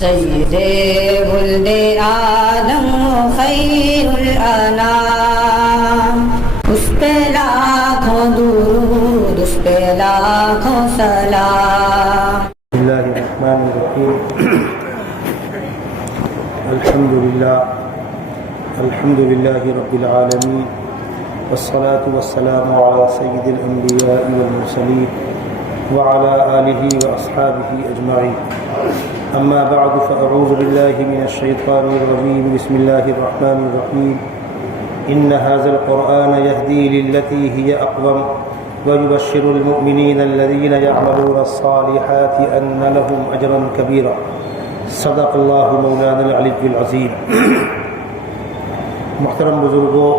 سید ولد آدم خیر الانام، اس پہ لاکھوں درود، اس پہ لاکھوں سلام۔ بسم اللہ الرحمن الرحیم، الحمد للہ رب العالمین، والصلاة والسلام علی سید الانبیاء والمرسلین وعلى آلہ واصحابہ اجمعین، اما بعد فاعوذ باللہ من الشیطان الرجیم، بسم اللہ الرحمن الرحیم، ان هذا القرآن يهدي للتي هي أقوم ويبشر المؤمنين الذين يعملون الصالحات أن لهم أجرا كبيرا، صدق الله مولانا العلي العظيم۔ محترم بزرگوں،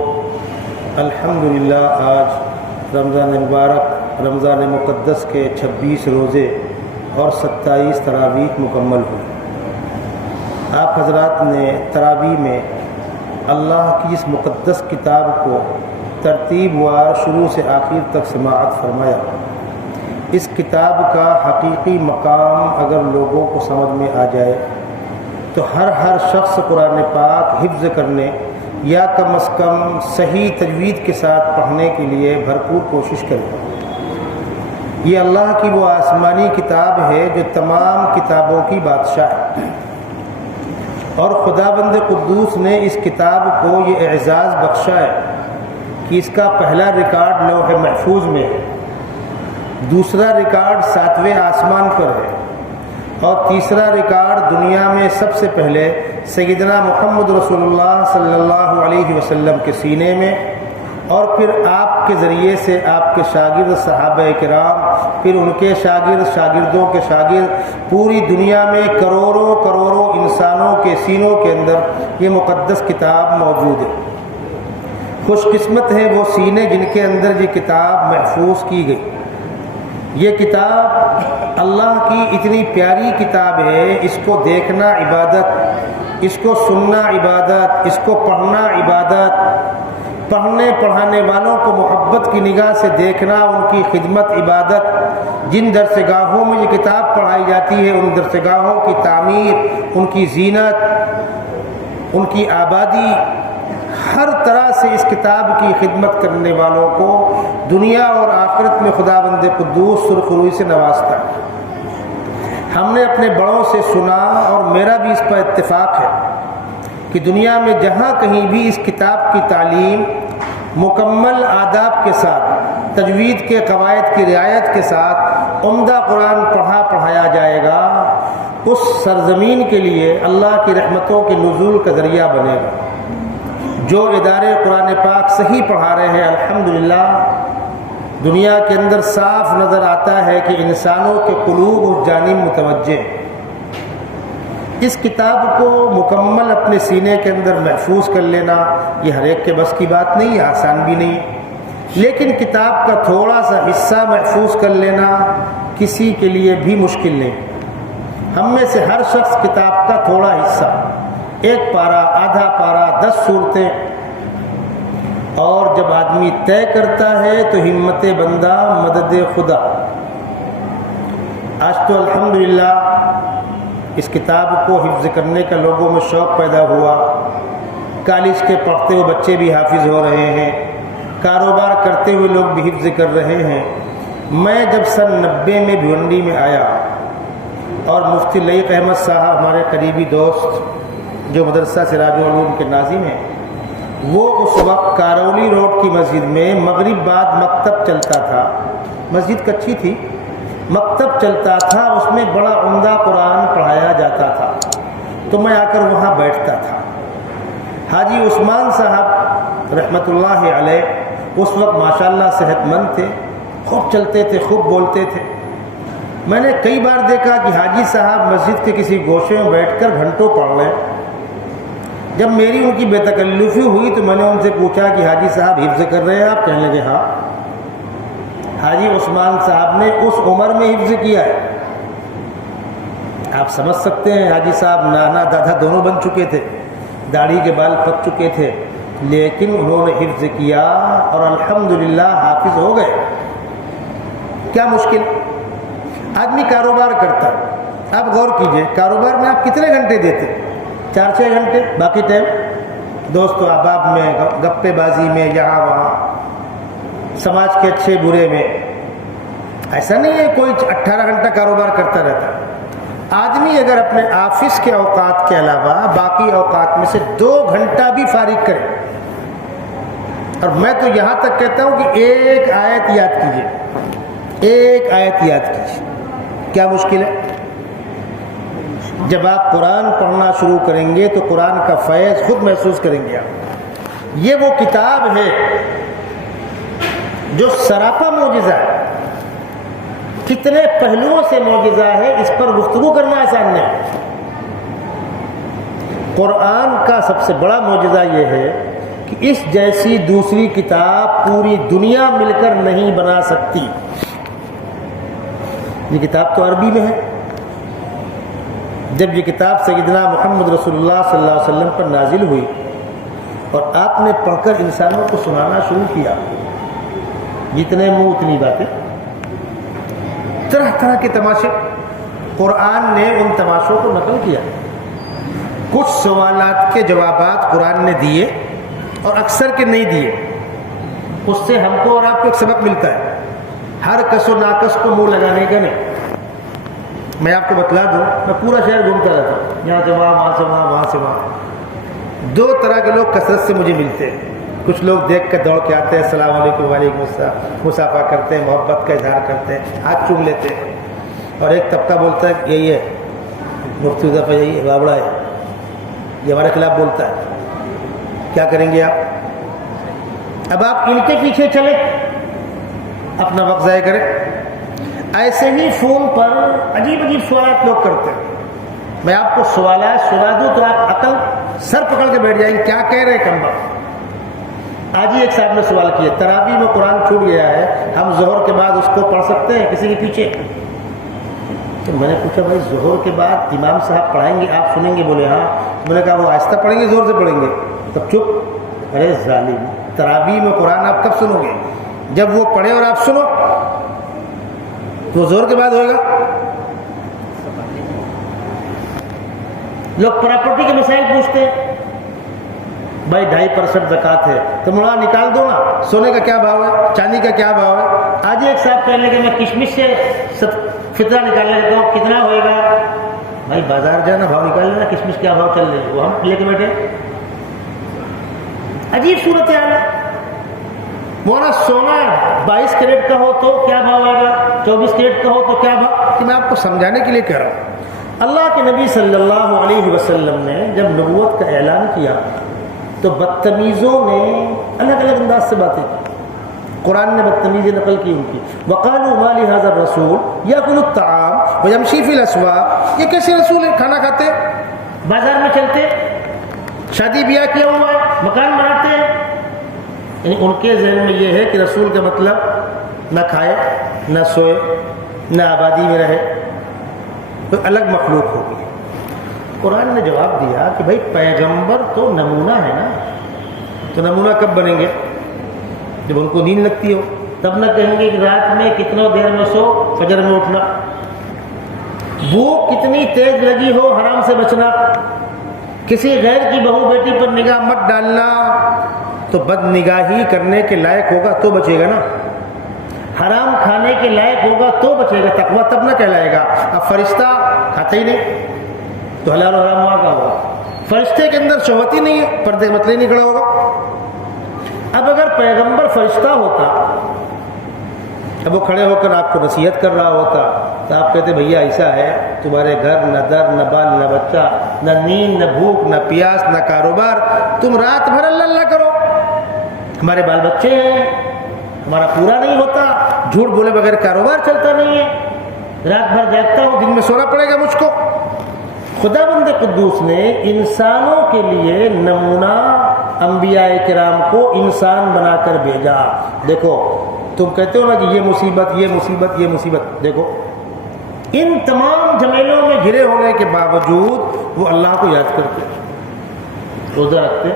الحمدللہ آج رمضان مبارک، رمضان مقدس کے 26 روزے اور 27 تراویح مکمل ہوئے۔ آپ حضرات نے تراویح میں اللہ کی اس مقدس کتاب کو ترتیب وار شروع سے آخر تک سماعت فرمایا۔ اس کتاب کا حقیقی مقام اگر لوگوں کو سمجھ میں آ جائے تو ہر شخص قرآن پاک حفظ کرنے یا کم از کم صحیح تجوید کے ساتھ پڑھنے کے لیے بھرپور کوشش کرے۔ یہ اللہ کی وہ آسمانی کتاب ہے جو تمام کتابوں کی بادشاہ ہے، اور خداوند قدوس نے اس کتاب کو یہ اعزاز بخشا ہے کہ اس کا پہلا ریکارڈ لوح محفوظ میں ہے، دوسرا ریکارڈ 7ویں آسمان پر ہے، اور تیسرا ریکارڈ دنیا میں سب سے پہلے سیدنا محمد رسول اللہ صلی اللہ علیہ وسلم کے سینے میں، اور پھر آپ کے ذریعے سے آپ کے شاگرد صحابہ کرام، پھر ان کے شاگرد، شاگردوں کے شاگرد، پوری دنیا میں کروڑوں انسانوں کے سینوں کے اندر یہ مقدس کتاب موجود ہے۔ خوش قسمت ہیں وہ سینے جن کے اندر یہ کتاب محفوظ کی گئی۔ یہ کتاب اللہ کی اتنی پیاری کتاب ہے، اس کو دیکھنا عبادت، اس کو سننا عبادت، اس کو پڑھنا عبادت، پڑھنے پڑھانے والوں کو محبت کی نگاہ سے دیکھنا، ان کی خدمت عبادت۔ جن درسگاہوں میں یہ کتاب پڑھائی جاتی ہے ان درسگاہوں کی تعمیر، ان کی زینت، ان کی آبادی، ہر طرح سے اس کتاب کی خدمت کرنے والوں کو دنیا اور آخرت میں خداوند قدوس سرخ روئی سے نوازتا ہے۔ ہم نے اپنے بڑوں سے سنا، اور میرا بھی اس پر اتفاق ہے کہ دنیا میں جہاں کہیں بھی اس کتاب کی تعلیم مکمل آداب کے ساتھ، تجوید کے قواعد کی رعایت کے ساتھ عمدہ قرآن پڑھایا جائے گا، اس سرزمین کے لیے اللہ کی رحمتوں کے نزول کا ذریعہ بنے گا۔ جو ادارے قرآن پاک صحیح پڑھا رہے ہیں، الحمدللہ دنیا کے اندر صاف نظر آتا ہے کہ انسانوں کے قلوب اس جانب متوجہ ہیں۔ اس کتاب کو مکمل اپنے سینے کے اندر محفوظ کر لینا یہ ہر ایک کے بس کی بات نہیں ہے، آسان بھی نہیں ہے، لیکن کتاب کا تھوڑا سا حصہ محفوظ کر لینا کسی کے لیے بھی مشکل نہیں۔ ہم میں سے ہر شخص کتاب کا تھوڑا حصہ، 1 پارہ، آدھا پارہ، 10 صورتیں، اور جب آدمی طے کرتا ہے تو ہمت بندہ مدد خدا۔ آج تو الحمدللہ اس کتاب کو حفظ کرنے کا لوگوں میں شوق پیدا ہوا، کالج کے پڑھتے ہوئے بچے بھی حافظ ہو رہے ہیں، کاروبار کرتے ہوئے لوگ بھی حفظ کر رہے ہیں۔ میں جب سن 90 میں بھیونڈی میں آیا، اور مفتی لئیق احمد صاحب ہمارے قریبی دوست جو مدرسہ سراج العلوم کے ناظم ہیں، وہ اس وقت کارولی روڈ کی مسجد میں مغرب بعد مکتب چلتا تھا، مسجد کچی تھی، مکتب چلتا تھا، اس میں بڑا عمدہ قرآن پڑھایا جاتا تھا، تو میں آ کر وہاں بیٹھتا تھا۔ حاجی عثمان صاحب رحمۃ اللہ علیہ اس وقت ماشاءاللہ صحت مند تھے، خوب چلتے تھے، خوب بولتے تھے۔ میں نے کئی بار دیکھا کہ حاجی صاحب مسجد کے کسی گوشے میں بیٹھ کر گھنٹوں پڑھ رہے۔ جب میری ان کی بے تکلفی ہوئی تو میں نے ان سے پوچھا کہ حاجی صاحب حفظ کر رہے ہیں آپ؟ کہنے لگے ہاں۔ حاجی عثمان صاحب نے اس عمر میں حفظ کیا ہے۔ آپ سمجھ سکتے ہیں حاجی صاحب نانا دادا دونوں بن چکے تھے، داڑھی کے بال پک چکے تھے، لیکن انہوں نے حفظ کیا اور الحمدللہ حافظ ہو گئے۔ کیا مشکل؟ آدمی کاروبار کرتا ہے، اب غور کیجئے، کاروبار میں آپ کتنے گھنٹے دیتے؟ 4-6 گھنٹے، باقی ٹائم دوست و احباب میں، گپے بازی میں، یہاں وہاں، سماج کے اچھے برے میں۔ ایسا نہیں ہے کوئی 18 گھنٹہ کاروبار کرتا رہتا۔ آدمی اگر اپنے آفس کے اوقات کے علاوہ باقی اوقات میں سے 2 گھنٹہ بھی فارغ کرے، اور میں تو یہاں تک کہتا ہوں کہ ایک آیت یاد کیجئے، ایک آیت یاد کیجئے، کیا مشکل ہے؟ جب آپ قرآن پڑھنا شروع کریں گے تو قرآن کا فیض خود محسوس کریں گے آپ۔ یہ وہ کتاب ہے جو سراپا معجزہ ہے، کتنے پہلوؤں سے معجزہ ہے، اس پر گفتگو کرنا آسان نہیں۔ قرآن کا سب سے بڑا معجزہ یہ ہے کہ اس جیسی دوسری کتاب پوری دنیا مل کر نہیں بنا سکتی۔ یہ کتاب تو عربی میں ہے۔ جب یہ کتاب سیدنا محمد رسول اللہ صلی اللہ علیہ وسلم پر نازل ہوئی اور آپ نے پڑھ کر انسانوں کو سنانا شروع کیا، جتنے منہ اتنی باتیں، طرح طرح کے تماشے، قرآن نے ان تماشوں کو نقل کیا۔ کچھ سوالات کے جوابات قرآن نے دیے اور اکثر کے نہیں دیے۔ اس سے ہم کو اور آپ کو ایک سبق ملتا ہے، ہر کس و ناکس کو منہ لگانے کا نہیں۔ میں آپ کو بتلا دوں، میں پورا شہر گھومتا رہتا ہوں، یہاں سے وہاں، وہاں سے وہاں، وہاں سے وہاں۔ 2 طرح کے لوگ کثرت سے مجھے ملتے ہیں۔ کچھ لوگ دیکھ کر دوڑ کے آتے ہیں، السلام علیکم، وعلیکم السلام، مصافحہ کرتے ہیں، محبت کا اظہار کرتے ہیں، ہاتھ چوم لیتے ہیں۔ اور ایک طبقہ بولتا ہے کہ یہی ہے مفتی حذیفہ، یہی ہے، بابڑا ہے، یہ ہمارے خلاف بولتا ہے۔ کیا کریں گے آپ؟ اب آپ ان کے پیچھے چلیں، اپنا وقت ضائع کریں؟ ایسے ہی فون پر عجیب عجیب سوالات لوگ کرتے ہیں۔ میں آپ کو سوالات سنا دوں تو آپ عقل سر پکڑ کے بیٹھ جائیں گے، کیا کہہ رہے کم وقت۔ آج ہی ایک صاحب نے سوال کیا، تراویح میں قرآن چھوٹ گیا ہے، ہم ظہر کے بعد اس کو پڑھ سکتے ہیں کسی کے پیچھے؟ تو میں نے پوچھا بھائی ظہر کے بعد امام صاحب پڑھائیں گے، آپ سنیں گے؟ بولے ہاں۔ میں نے کہا وہ آہستہ پڑھیں گے زور سے پڑھیں گے؟ تب چپ۔ ارے ظالم، تراویح میں قرآن آپ کب سنو گے؟ جب وہ پڑھے اور آپ سنو تو زور کے بعد ہوئے گا۔ لوگ پراپرٹی کے مسائل پوچھتے ہیں، بھائی 2.5% زکوٰۃ ہے تو مولا نکال دو نا، سونے کا کیا بھاؤ ہے، چاندی کا کیا بھاؤ ہے؟ آج ایک صاحب کہنے لگے میں کشمش سے فطرہ نکالنے لگتا ہوں، کتنا ہوئے گا؟ بھائی بازار جانا، بھاؤ نکال لینا، کشمش کیا بھاؤ چل رہی ہے، وہ ہم لے کے بیٹھے۔ عجیب صورت حال ہے۔ مولانا سونا 22 کیرٹ کا ہو تو کیا بھاؤ آئے گا، 24 کیرٹ کا ہو تو کیا بھاؤ؟ کہ میں آپ کو سمجھانے کے لیے کہہ رہا ہوں۔ اللہ کے نبی صلی اللہ علیہ وسلم نے جب نبوت کا اعلان کیا تو بدتمیزوں نے الگ الگ انداز سے باتیں کی۔ قرآن نے بدتمیزی نقل کی ان کی۔ وَقَالُوا مَا لِهَذَا الرَّسُولِ يَأْكُلُ الطَّعَامَ وَيَمْشِي فِي الْأَسْوَاقِ، یہ کیسے رسول ہے، کھانا کھاتے، بازار میں چلتے، شادی بیاہ کیا ہوا ہے، مکان بناتے ہیں؟ یعنی ان کے ذہن میں یہ ہے کہ رسول کا مطلب نہ کھائے، نہ سوئے، نہ آبادی میں رہے، کوئی الگ مخلوق ہوگی۔ قرآن نے جواب دیا کہ بھائی پیغمبر تو نمونہ ہے نا، تو نمونہ کب بنیں گے؟ جب ان کو نیند لگتی ہو، تب نہ کہیں گے کہ رات میں کتنا دیر میں سو، فجر میں اٹھنا، بھوک کتنی تیز لگی ہو حرام سے بچنا، کسی غیر کی بہو بیٹی پر نگاہ مت ڈالنا، تو بد نگاہی کرنے کے لائق ہوگا تو بچے گا نا، حرام کھانے کے لائق ہوگا تو بچے گا، تقویٰ تب نہ کہلائے گا۔ اب فرشتہ کھاتا ہی نہیں تو حلال و حرام وہاں کا ہوگا، فرشتے کے اندر شہوت ہی نہیں ہے، پردے کا مطلب نہیں کھڑا ہوگا۔ اب اگر پیغمبر فرشتہ ہوتا، اب وہ کھڑے ہو کر آپ کو نصیحت کر رہا ہوتا تو آپ کہتے بھیا ایسا ہے، تمہارے گھر نہ در نہ بال نہ بچہ، نہ نیند نہ بھوک نہ پیاس نہ کاروبار، تم رات بھر اللہ اللہ کرو، ہمارے بال بچے ہیں، ہمارا پورا نہیں ہوتا، جھوٹ بولے بغیر کاروبار چلتا نہیں ہے، رات بھر جاگتا ہوں، دن میں سونا پڑے گا مجھ کو۔ خدا بند قدوس نے انسانوں کے لیے نمونہ انبیاء کرام کو انسان بنا کر بھیجا۔ دیکھو تم کہتے ہو نا کہ یہ مصیبت یہ مصیبت یہ مصیبت، دیکھو ان تمام جھمیلوں میں گھرے ہونے کے باوجود وہ اللہ کو یاد کرتے، روزہ رکھتے،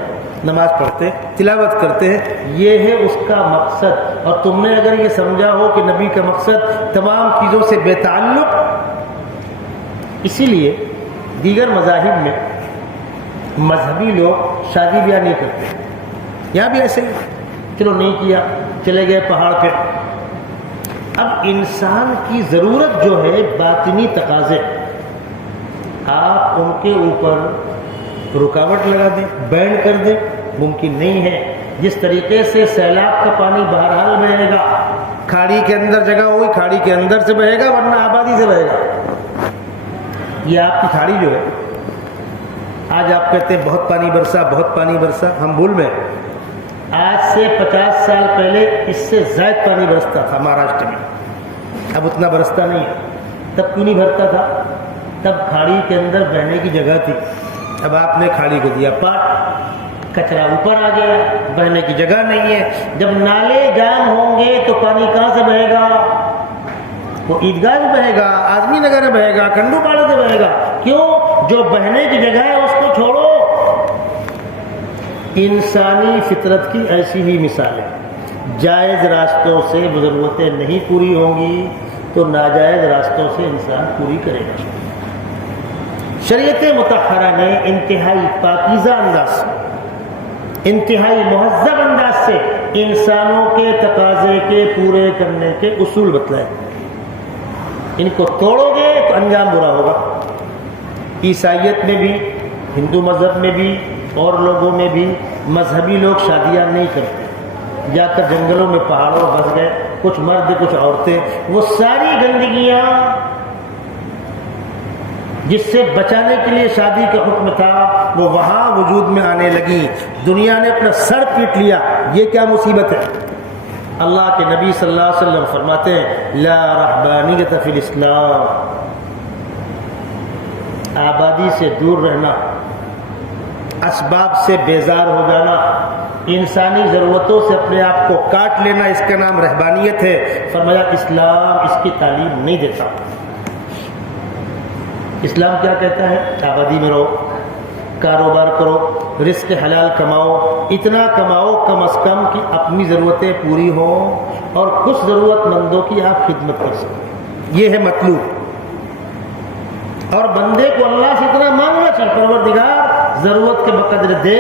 نماز پڑھتے، تلاوت کرتے ہیں، یہ ہے اس کا مقصد۔ اور تم نے اگر یہ سمجھا ہو کہ نبی کا مقصد تمام چیزوں سے بے تعلق، اسی لیے دیگر مذاہب میں مذہبی لوگ شادی بیاہ نہیں کرتے، یہاں بھی ایسے ہی، چلو نہیں کیا، چلے گئے پہاڑ پہ۔ اب انسان کی ضرورت جو ہے باطنی تقاضے، آپ ان کے اوپر رکاوٹ لگا دیں، بینڈ کر دیں، ممکن نہیں ہے۔ جس طریقے سے سیلاب کا پانی بہرحال بہے گا، کھاڑی کے اندر جگہ ہوئی، کھاڑی کے اندر سے بہے گا، ورنہ آبادی سے بہے گا۔ یہ آپ کی کھاڑی جو ہے، آج آپ کہتے ہیں بہت پانی برسا، بہت پانی برسا، ہم بھول میں، آج سے 50 سال پہلے اس سے زائد پانی برستا تھا مہاراشٹر میں، اب اتنا برستا نہیں ہے۔ تب کیوں نہیں بھرتا تھا؟ تب کھاڑی کے اندر بہنے کی جگہ تھی، اب آپ نے کھاڑی کو دیا پاٹ، کچرا اوپر آ گیا، بہنے کی جگہ نہیں ہے۔ جب نالے جام ہوں گے تو پانی کہاں سے بہے گا؟ وہ عیدگاہ میں بہے گا، آزمی نگر میں بہے گا، کنڈو پاڑے سے بہے گا۔ کیوں؟ جو بہنے کی جگہ ہے اس کو چھوڑو۔ انسانی فطرت کی ایسی ہی مثال ہے، جائز راستوں سے ضرورتیں نہیں پوری ہوں گی تو ناجائز راستوں سے انسان پوری کرے گا۔ شریعت مطہرہ نے انتہائی پاکیزہ انداز سے، انتہائی مہذب انداز سے انسانوں کے تقاضے کے پورے کرنے کے اصول بتلائے۔ ان کو توڑو گے تو انجام برا ہوگا۔ عیسائیت میں بھی، ہندو مذہب میں بھی، اور لوگوں میں بھی مذہبی لوگ شادیاں نہیں کرتے، جا کر جنگلوں میں پہاڑوں بس گئے، کچھ مرد کچھ عورتیں، وہ ساری گندگیاں جس سے بچانے کے لیے شادی کا حکم تھا وہ وہاں وجود میں آنے لگی۔ دنیا نے اپنا سر پیٹ لیا۔ یہ کیا مصیبت ہے؟ اللہ کے نبی صلی اللہ علیہ وسلم فرماتے ہیں لا رہبانیت فی الاسلام، آبادی سے دور رہنا، اسباب سے بیزار ہو جانا، انسانی ضرورتوں سے اپنے آپ کو کاٹ لینا، اس کا نام رہبانیت ہے۔ فرمایا اسلام اس کی تعلیم نہیں دیتا۔ اسلام کیا کہتا ہے؟ آبادی میں رہو، کاروبار کرو، رزق حلال کماؤ، اتنا کماؤ کم از کم کہ اپنی ضرورتیں پوری ہوں اور کچھ ضرورت مندوں کی آپ خدمت کر سکیں۔ یہ ہے مطلوب۔ اور بندے کو اللہ سے اتنا مانگنا چاہیے، پروردگار ضرورت کے بقدر دے،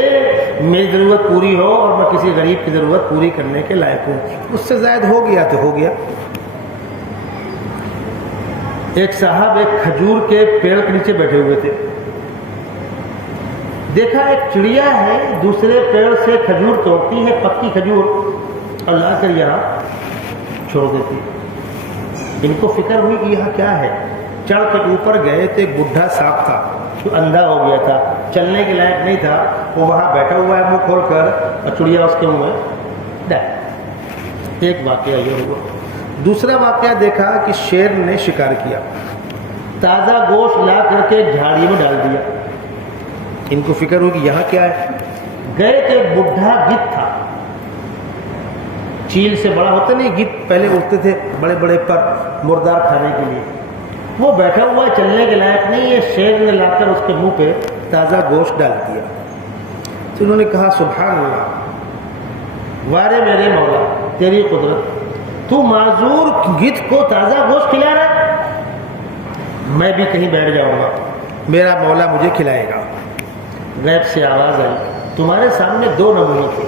میری ضرورت پوری ہو اور میں کسی غریب کی ضرورت پوری کرنے کے لائق ہوں۔ اس سے زائد ہو گیا تو ہو گیا۔ ایک صاحب ایک کھجور کے پیڑ کے نیچے بیٹھے ہوئے تھے، دیکھا ایک چڑیا ہے دوسرے پیڑ سے کھجور توڑتی ہے، پکی کھجور، اور لا کر یہاں چھوڑ دیتی۔ ان کو فکر ہوئی کہ یہاں کیا ہے، چڑھ کے اوپر گئے تو ایک بڈھا سانپ تھا جو اندھا ہو گیا تھا، چلنے کے لائق نہیں تھا، وہ وہاں بیٹھا ہوا ہے منہ کھول کر، اور چڑیا اس کے منہ میں ڈال۔ ایک واقعہ یہ ہوا۔ دوسرا واقعہ دیکھا کہ شیر نے شکار کیا، تازہ گوشت لا کر کے جھاڑی میں ڈال دیا۔ ان کو فکر ہوئی کہ یہاں کیا ہے، گئے تو ایک بڈھا گدھ تھا، چیل سے بڑا ہوتا نہیں گدھ، پہلے اڑتے تھے بڑے بڑے پر مردار کھانے کے لیے، وہ بیٹھا ہوا ہے، چلنے کے لائق نہیں ہے، شیر نے لا کر اس کے منہ پہ تازہ گوشت ڈال دیا۔ تو انہوں نے کہا سبحان اللہ، وارے میرے مولا تیری قدرت، تو معذور گدھ کو تازہ گوشت کھلا رہا ہے، میں بھی کہیں بیٹھ جاؤں گا، میرا مولا مجھے کھلائے گا۔ غیب سے آواز آئی، تمہارے سامنے دو نمونے تھے،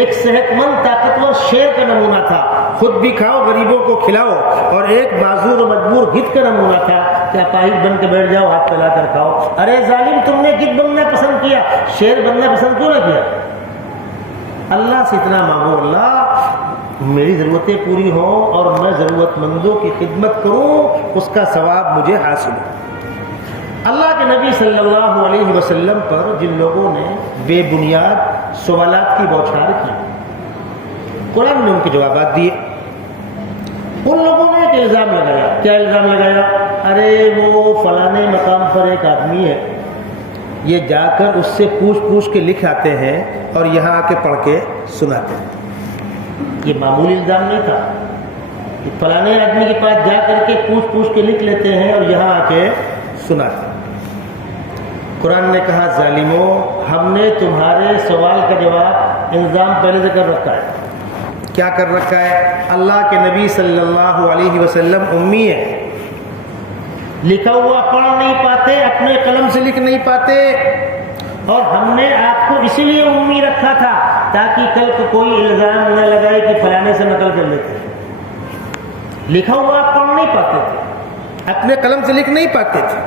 ایک صحت مند طاقتور شیر کا نمونہ تھا، خود بھی کھاؤ غریبوں کو کھلاؤ، اور ایک معذور و مجبور گدھ کا نمونہ تھا، کیا پاہی بن کے بیٹھ جاؤ، ہاتھ پھیلا کر کھاؤ۔ ارے ظالم، تم نے گدھ بننا پسند کیا، شیر بننا پسند کیوں نہ کیا؟ اللہ سے اتنا مانگو، اللہ میری ضرورتیں پوری ہوں اور میں ضرورت مندوں کی خدمت کروں، اس کا ثواب مجھے حاصل ہو۔ اللہ کے نبی صلی اللہ علیہ وسلم پر جن لوگوں نے بے بنیاد سوالات کی بوچھار کی، قرآن نے ان کے جوابات دیے۔ ان لوگوں نے ایک الزام لگایا، کیا الزام لگایا؟ ارے وہ فلانے مقام پر ایک آدمی ہے، یہ جا کر اس سے پوچھ کے لکھ آتے ہیں اور یہاں آ کے پڑھ کے سناتے ہیں۔ یہ معمولی الزام نہیں تھا کہ فلانے آدمی کے پاس جا کر کے پوچھ کے لکھ لیتے ہیں اور یہاں آ کے سناتے ہیں۔ قرآن نے کہا ظالموں، ہم نے تمہارے سوال کا جواب الزام پہلے سے کر رکھا ہے۔ کیا کر رکھا ہے؟ اللہ کے نبی صلی اللہ علیہ وسلم امی ہے، لکھا ہوا پڑھ نہیں پاتے، اپنے قلم سے لکھ نہیں پاتے، اور ہم نے آپ کو اسی لیے امی رکھا تھا تاکہ کل کو کوئی الزام نہ لگائے کہ فلانے سے نقل کر لیتے. لکھا ہوا آپ پڑھ نہیں پاتے تھے، اپنے قلم سے لکھ نہیں پاتے تھے،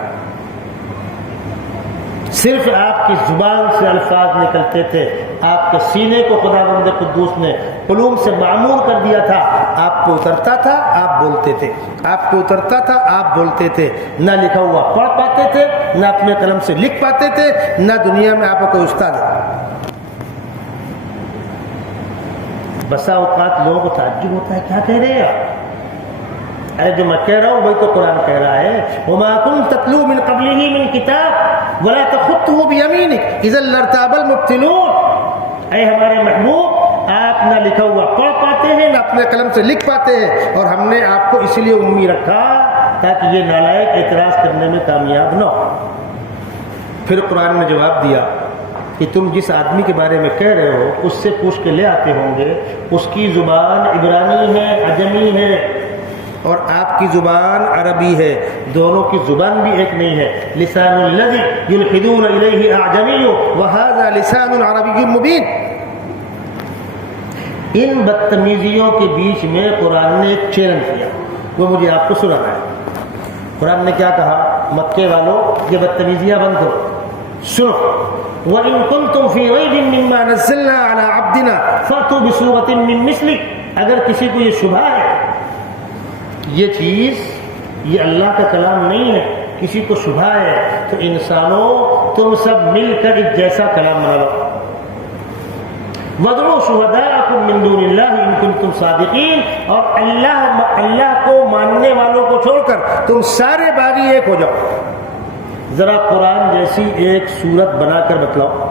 صرف آپ کی زبان سے الفاظ نکلتے تھے. آپ کے سینے کو خداوند قدوس نے علوم سے معمور کر دیا تھا. آپ کو اترتا تھا، آپ بولتے تھے، آپ کو اترتا تھا، آپ بولتے تھے. نہ لکھا ہوا پڑھ پاتے تھے، نہ اپنے قلم سے لکھ پاتے تھے، نہ دنیا میں آپ کا کوئی استاد ہے. بسا اوقات لوگوں کو تعجب ہوتا ہے، کیا کہہ رہے ہیں آپ؟ ارے جو میں کہہ رہا ہوں وہی تو قرآن کہہ رہا ہے. وَمَا كُنْتَ تَتْلُو مِنْ قَبْلِهِ مِنْ كِتَابٍ وَلَا تَخُطُّهُ بِيَمِينِكَ إِذًا لَارْتَابَ الْمُبْطِلُونَ. اے ہمارے محبوب، آپ نہ لکھا ہوا پڑھ پاتے ہیں، نہ اپنے قلم سے لکھ پاتے ہیں، اور ہم نے آپ کو اس لیے امی رکھا تاکہ یہ نالائق اعتراض کرنے میں کامیاب نہ ہو. پھر قرآن نے جواب دیا کہ تم جس آدمی کے بارے میں کہہ رہے ہو اس سے پوچھ کے لے آتے ہوں گے. اس کی زبان عبرانی ہے، عجمی ہے، اور آپ کی زبان عربی ہے. دونوں کی زبان بھی ایک نہیں ہے. لسان الذی یلحدون الیہ اعجمی وہذا لسان عربی مبین. ان بدتمیزیوں کے بیچ میں قرآن نے ایک چیلنج کیا، وہ مجھے آپ کو سنانا ہے. قرآن نے کیا کہا؟ مکے والوں یہ بدتمیزیاں بند کرو، سنو. وَإِن كُنتُمْ فِي رَيْبٍ مِّمَّا نَزَّلْنَا عَلَىٰ عَبْدِنَا فَأْتُوا بِسُورَةٍ مِّن مِّثْلِهِ. اگر کسی کو یہ شبہ ہے یہ چیز یہ اللہ کا کلام نہیں ہے، کسی کو شبہ ہے، تو انسانوں تم سب مل کر ایک جیسا کلام بنا لو. وَادْعُوا شُهَدَاءَكُم مِّن دُونِ اللَّهِ إِن كُنتُمْ صَادِقِينَ. اور اللہ کو ماننے والوں کو چھوڑ کر تم سارے باغی ایک ہو جاؤ. ذرا قرآن جیسی ایک صورت بنا کر بتلاؤ.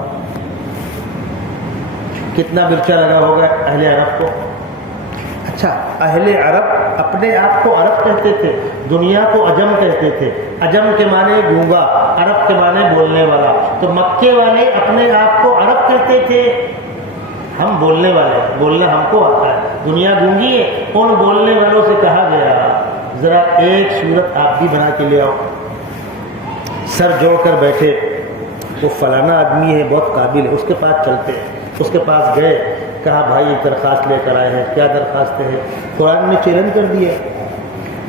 کتنا مرچا لگا ہوگا اہل عرب کو. اچھا، اہل عرب اپنے آپ کو عرب کہتے تھے، دنیا کو عجم کہتے تھے. عجم کے معنی گونگا، عرب کے معنی بولنے والا. تو مکے والے اپنے آپ کو عرب کہتے تھے. ہم بولنے والے، بولنا ہم کو آتا ہے، دنیا گونگی ہے. ان بولنے والوں سے کہا گیا ذرا ایک صورت آپ بھی بنا کے لے آؤ. سر جوڑ کر بیٹھے، وہ فلانا آدمی ہے بہت قابل ہے، اس کے پاس چلتے ہیں. اس کے پاس گئے، کہا بھائی ایک درخواست لے کر آئے ہیں. کیا درخواستیں ہیں؟ قرآن نے چیلنج کر دیا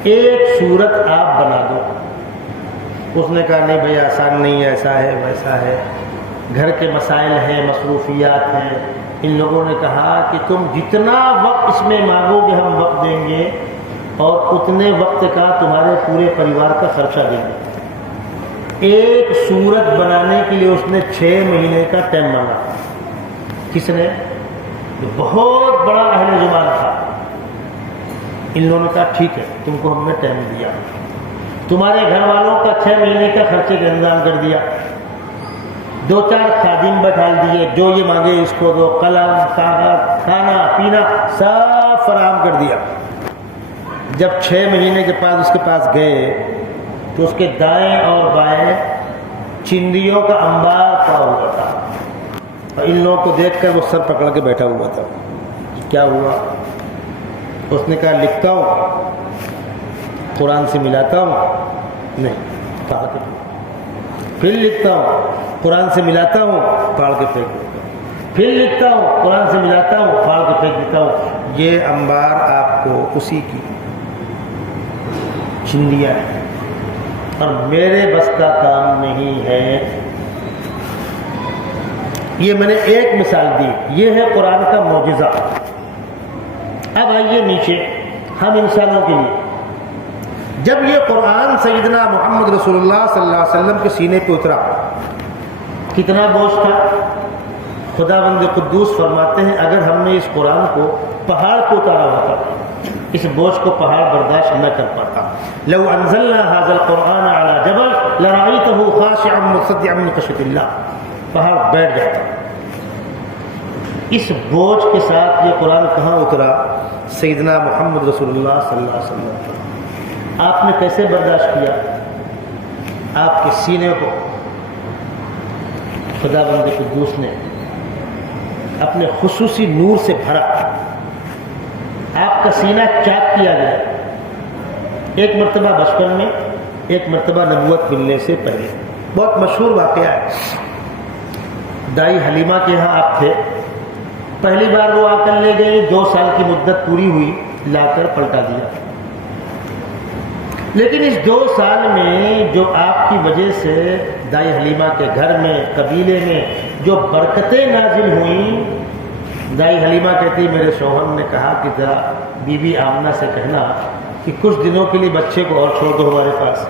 ایک صورت آپ بنا دو. اس نے کہا نہیں بھائی آسان نہیں ہے، ایسا ہے ویسا ہے، گھر کے مسائل ہیں، مصروفیات ہیں. ان لوگوں نے کہا کہ تم جتنا وقت اس میں مانگو گے ہم وقت دیں گے، اور اتنے وقت کا تمہارے پورے پریوار کا خرچہ دیں گے. ایک صورت بنانے کے لیے اس نے 6 مہینے کا ٹائم مانگا. کس نے؟ بہت بڑا اہل زبان تھا. ان لوگوں نے کہا ٹھیک ہے تم کو ہم نے ٹائم دیا. تمہارے گھر والوں کا 6 مہینے کا خرچے کا انتظام کر دیا. 2-4 خادم بٹھا دیے، جو یہ مانگے اس کو دو، قلم کاغذ کھانا پینا سب فراہم کر دیا. جب 6 مہینے کے بعد اس کے پاس گئے تو اس کے دائیں اور بائیں چندیوں کا انبار پڑا ہوا تھا. اور ان لوگوں کو دیکھ کر وہ سر پکڑ کے بیٹھا ہوا تھا. کیا ہوا؟ اس نے کہا لکھتا ہوں، قرآن سے ملاتا ہوں، نہیں پاڑ کے. پھر لکھتا ہوں، قرآن سے ملاتا ہوں، پاڑ کے پھینک دیتا ہوں. پھر لکھتا ہوں، قرآن سے ملاتا ہوں، پاڑ کے پھینک دیتا ہوں. یہ انبار آپ کو اسی کی چندیاں ہیں، اور میرے بس کا کام نہیں ہے. یہ میں نے ایک مثال دی، یہ ہے قرآن کا معجزہ. اب آئیے نیچے ہم انسانوں کے لیے. جب یہ قرآن سیدنا محمد رسول اللہ صلی اللہ علیہ وسلم کے سینے پہ اترا، کتنا بوجھ تھا؟ خداوند قدوس فرماتے ہیں اگر ہم نے اس قرآن کو پہاڑ کو اتارا ہوتا اس بوجھ کو پہاڑ برداشت نہ کر پاتا. لو انزلنا هذا القرآن على جبل لرأيته خاشعا متصدعا من خشية الله. پہاڑ بیٹھ جاتا. اس بوجھ کے ساتھ یہ قرآن کہاں اترا؟ سیدنا محمد رسول اللہ صلی اللہ علیہ وسلم. آپ نے کیسے برداشت کیا؟ آپ کے سینے کو خداوند قدوس نے اپنے خصوصی نور سے بھرا. آپ کا سینہ چاک کیا گیا. ایک مرتبہ بچپن میں ایک مرتبہ نبوت ملنے سے پہلے، بہت مشہور واقعہ ہے۔ دائی حلیمہ کے ہاں آپ تھے، پہلی بار وہ آ کر لے گئی، 2 سال کی مدت پوری ہوئی، لا کر پلٹا دیا۔ لیکن اس 2 سال میں جو آپ کی وجہ سے دائی حلیمہ کے گھر میں، قبیلے میں جو برکتیں نازل ہوئیں، دائی حلیمہ کہتی میرے شوہر نے کہا کہ ذرا بی بی آمنہ سے کہنا کہ کچھ دنوں کے لیے بچے کو اور چھوڑ دو ہمارے پاس۔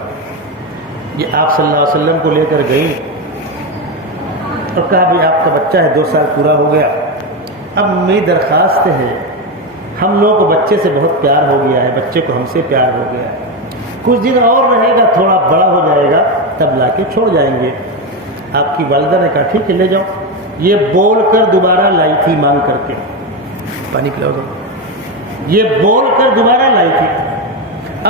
یہ آپ صلی اللہ علیہ وسلم کو لے کر گئی اور کہا بھی آپ کا بچہ ہے، 2 سال پورا ہو گیا، اب میری درخواست ہے، ہم لوگوں کو بچے سے بہت پیار ہو گیا ہے، بچے کو ہم سے پیار ہو گیا ہے، کچھ دن اور رہے گا، تھوڑا بڑا ہو جائے گا تب لا کے چھوڑ جائیں گے۔ آپ کی والدہ نے کہا ٹھیک ہے لے جاؤ۔ یہ بول کر دوبارہ لائی تھی، مانگ کر کے، پانی پلاؤ دو، یہ بول کر دوبارہ لائی تھی۔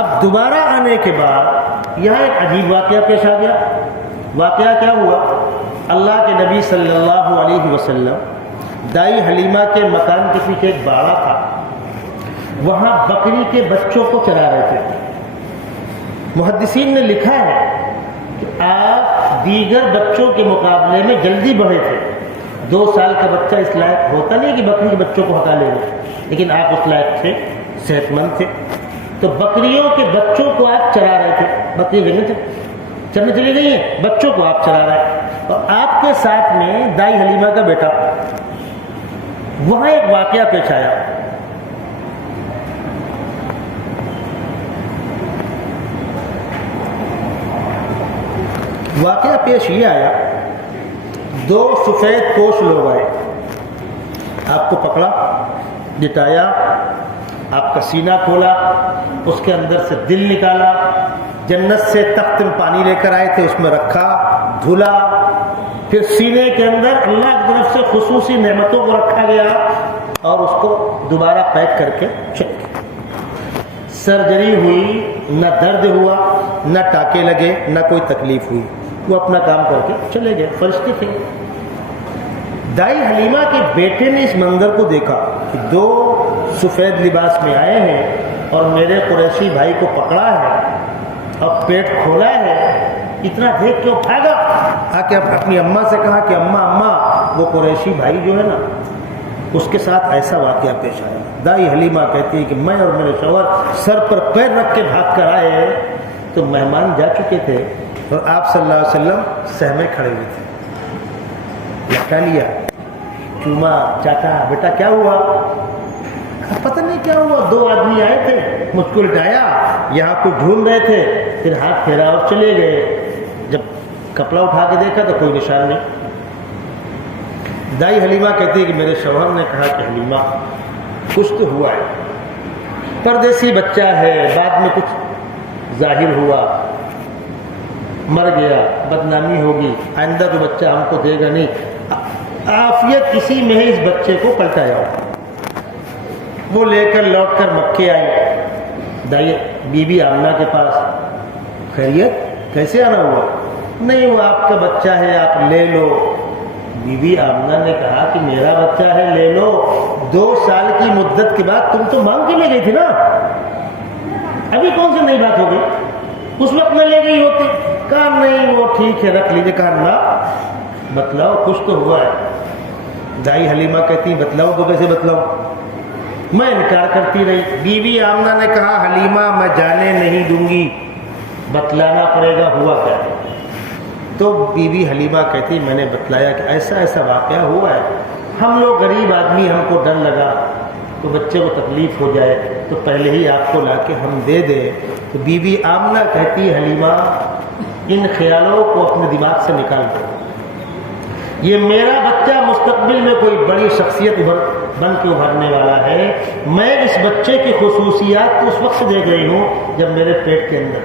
اب دوبارہ آنے کے بعد یہاں ایک عجیب واقعہ پیش آ گیا۔ واقعہ کیا ہوا؟ اللہ کے نبی صلی اللہ علیہ وسلم دائی حلیمہ کے مکان کے پیچھے ایک باڑہ تھا، وہاں بکری کے بچوں کو چرا رہے تھے۔ محدثین نے لکھا ہے کہ آپ دیگر بچوں کے مقابلے میں جلدی بڑھے تھے۔ 2 سال کا بچہ اس لائق ہوتا نہیں کہ بکری کے بچوں کو ہٹا لے گا، لیکن آپ اس لائق تھے، صحت مند تھے، تو بکریوں کے بچوں کو آپ چرا رہے تھے۔ بکری جنگل تھے، چرنے چلی گئی ہیں، بچوں کو آپ چرا رہے ہیں، اور آپ کے ساتھ میں دائی حلیمہ کا بیٹا۔ وہاں ایک واقعہ پیش آیا۔ واقعہ پیش یہ آیا، 2 سفید پوش لوگ آئے، آپ کو پکڑا، لٹایا، آپ کا سینہ کھولا، اس کے اندر سے دل نکالا، جنت سے تخت میں پانی لے کر آئے تھے، اس میں رکھا، دھلا، پھر سینے کے اندر اللہ کی طرف سے خصوصی نعمتوں کو رکھا گیا اور اس کو دوبارہ پیک کر کے چلے گئے۔ سرجری ہوئی، نہ درد ہوا، نہ ٹاکے لگے، نہ کوئی تکلیف ہوئی، وہ اپنا کام کر کے چلے گئے، فرشتے تھے۔ دائی حلیمہ کے بیٹے نے اس منظر کو دیکھا کہ 2 سفید لباس میں آئے ہیں اور میرے قریشی بھائی کو پکڑا ہے اور پیٹ کھولا ہے، اتنا دیکھ کے وہ بھاگا، آ کے اپنی اماں سے کہا کہ اماں وہ قریشی بھائی جو ہے نا، اس کے ساتھ ایسا واقعہ پیش آیا۔ دائی حلیمہ کہتی ہے کہ میں اور میرے شوہر سر پر پیر رکھ کے بھاگ کر آئے تو مہمان جا چکے تھے اور آپ صلی اللہ علیہ وسلم سہمے کھڑے ہوئے تھے، لٹا لیا، چوما، چاٹا، بیٹا کیا ہوا؟ پتہ نہیں کیا ہوا، 2 آدمی آئے تھے، مجھ کو لٹایا، یہاں کو ڈھونڈ رہے تھے، پھر ہاتھ پھیرا اور چلے گئے، جب کپڑا اٹھا کے دیکھا تو کوئی نشان نہیں۔ دائی حلیمہ کہتی ہے کہ میرے شوہر نے کہا کہ حلیمہ کچھ تو ہوا ہے، پردیسی بچہ ہے، بعد میں کچھ ظاہر ہوا، مر گیا، بدنامی ہوگی، آئندہ تو بچہ ہم کو دے گا نہیں، عافیت اسی میں ہے، اس بچے کو پلٹایا۔ وہ لے کر لوٹ کر مکے آئی دائی بی بی آمنہ کے پاس، خیریت کیسے آنا ہوا؟ نہیں وہ آپ کا بچہ ہے، آپ لے لو۔ بی بی آمنہ نے کہا کہ میرا بچہ ہے، لے لو، 2 سال کی مدت کے بعد تم تو مانگ کے لے گئی تھی نا، ابھی کون سی نئی بات ہو گئی؟ اس وقت نہ لے گئی ہوتی۔ کہا نہیں وہ ٹھیک ہے رکھ لیجیے۔ کہا نہ، بتلاؤ کچھ تو ہوا ہے۔ دائی حلیمہ کہتی بتلاؤ تو کیسے بتلاؤ؟ میں انکار کرتی رہی۔ بی بی آمنہ نے کہا حلیمہ میں جانے نہیں دوں گی، بتلانا پڑے گا ہوا کیا۔ تو بی بی حلیمہ کہتی میں نے بتلایا کہ ایسا ایسا واقعہ ہوا ہے، ہم لوگ غریب آدمی، ہم کو ڈر لگا تو بچے کو تکلیف ہو جائے تو پہلے ہی آپ کو لا کے ہم دے دیں۔ تو بی بی آمنہ کہتی حلیمہ ان خیالوں کو اپنے دماغ سے نکال دو، یہ میرا بچہ مستقبل میں کوئی بڑی شخصیت بن کے ابھرنے والا ہے، میں اس بچے کی خصوصیات اس وقت سے دیکھ رہی ہوں جب میرے پیٹ کے اندر،